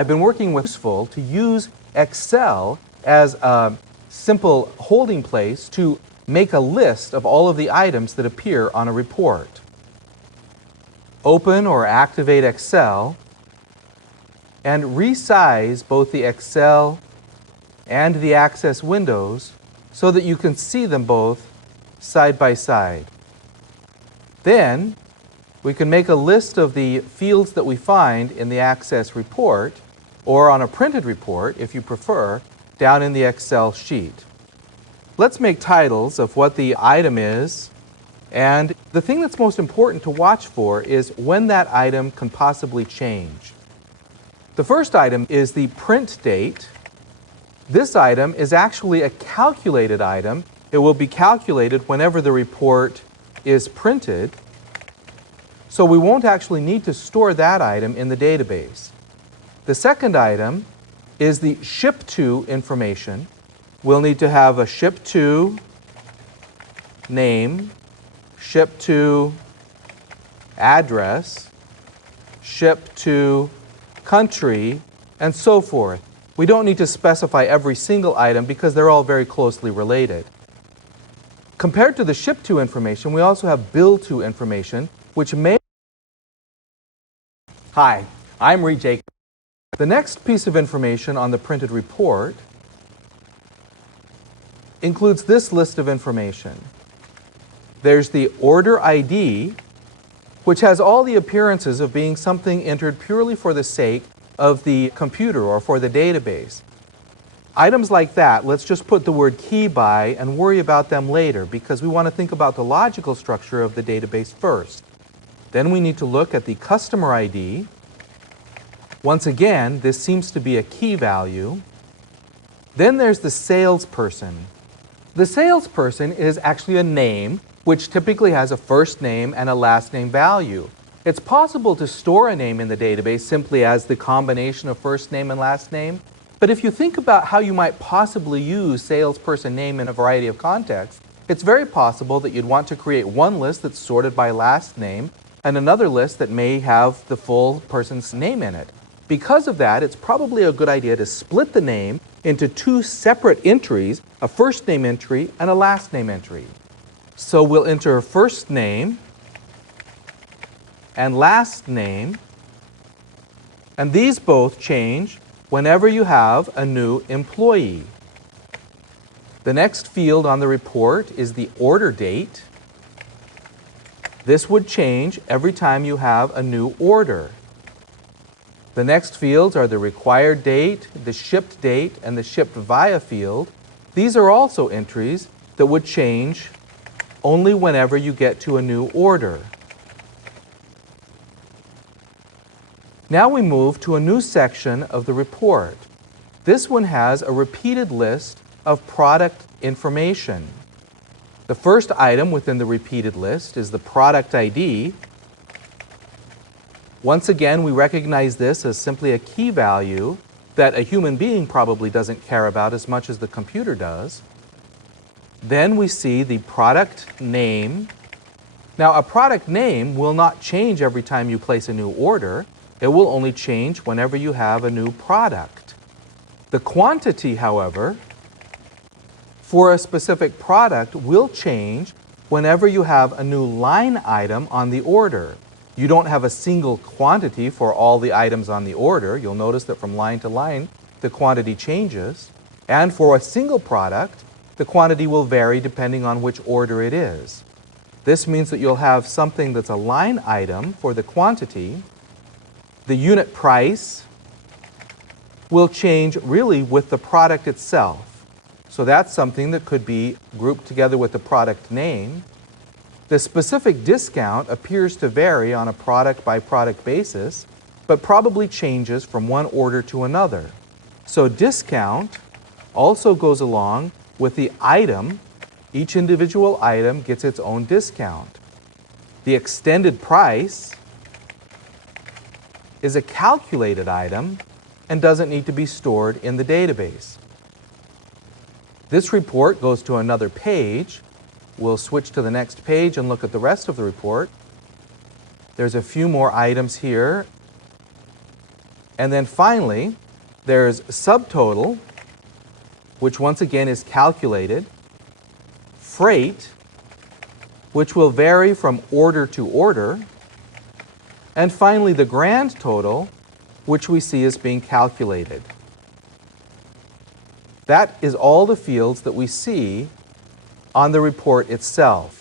I've been working with useful to use Excel as a simple holding place to make a list of all of the items that appear on a report. Open or activate Excel and resize both the Excel and the Access windows so that you can see them both side by side. Then we can make a list of the fields that we find in the Access report, or on a printed report, if you prefer, down in the Excel sheet. Let's make titles of what the item is, and the thing that's most important to watch for is when that item can possibly change. The first item is the print date. This item is actually a calculated item. It will be calculated whenever the report is printed, so we won't actually need to store that item in the database. The second item is the ship to information. We'll need to have a ship to name, ship to address, ship to country, and so forth. We don't need to specify every single item because they're all very closely related. Compared to the ship to information, we also have bill to information, which may... Hi, I'm Reed Jacobs. The next piece of information on the printed report includes this list of information. There's the order ID, which has all the appearances of being something entered purely for the sake of the computer or for the database. Items like that, let's just put the word key by and worry about them later because we want to think about the logical structure of the database first. Then we need to look at the customer ID. Once again, this seems to be a key value. Then there's the salesperson. The salesperson is actually a name which typically has a first name and a last name value. It's possible to store a name in the database simply as the combination of first name and last name. But if you think about how you might possibly use salesperson name in a variety of contexts, it's very possible that you'd want to create one list that's sorted by last name and another list that may have the full person's name in it. Because of that, it's probably a good idea to split the name into two separate entries, a first name entry and a last name entry. So we'll enter first name and last name, and these both change whenever you have a new employee. The next field on the report is the order date. This would change every time you have a new order. The next fields are the required date, the shipped date, and the shipped via field. These are also entries that would change only whenever you get to a new order. Now we move to a new section of the report. This one has a repeated list of product information. The first item within the repeated list is the product ID. Once again, we recognize this as simply a key value that a human being probably doesn't care about as much as the computer does. Then we see the product name. Now, a product name will not change every time you place a new order. It will only change whenever you have a new product. The quantity, however, for a specific product will change whenever you have a new line item on the order. You don't have a single quantity for all the items on the order. You'll notice that from line to line, the quantity changes. And for a single product, the quantity will vary depending on which order it is. This means that you'll have something that's a line item for the quantity. The unit price will change really with the product itself. So that's something that could be grouped together with the product name. The specific discount appears to vary on a product-by-product basis, but probably changes from one order to another. So discount also goes along with the item. Each individual item gets its own discount. The extended price is a calculated item and doesn't need to be stored in the database. This report goes to another page. We'll switch to the next page and look at the rest of the report. There's a few more items here. And then finally, there's subtotal, which once again is calculated, freight, which will vary from order to order, and finally the grand total, which we see as being calculated. That is all the fields that we see on the report itself.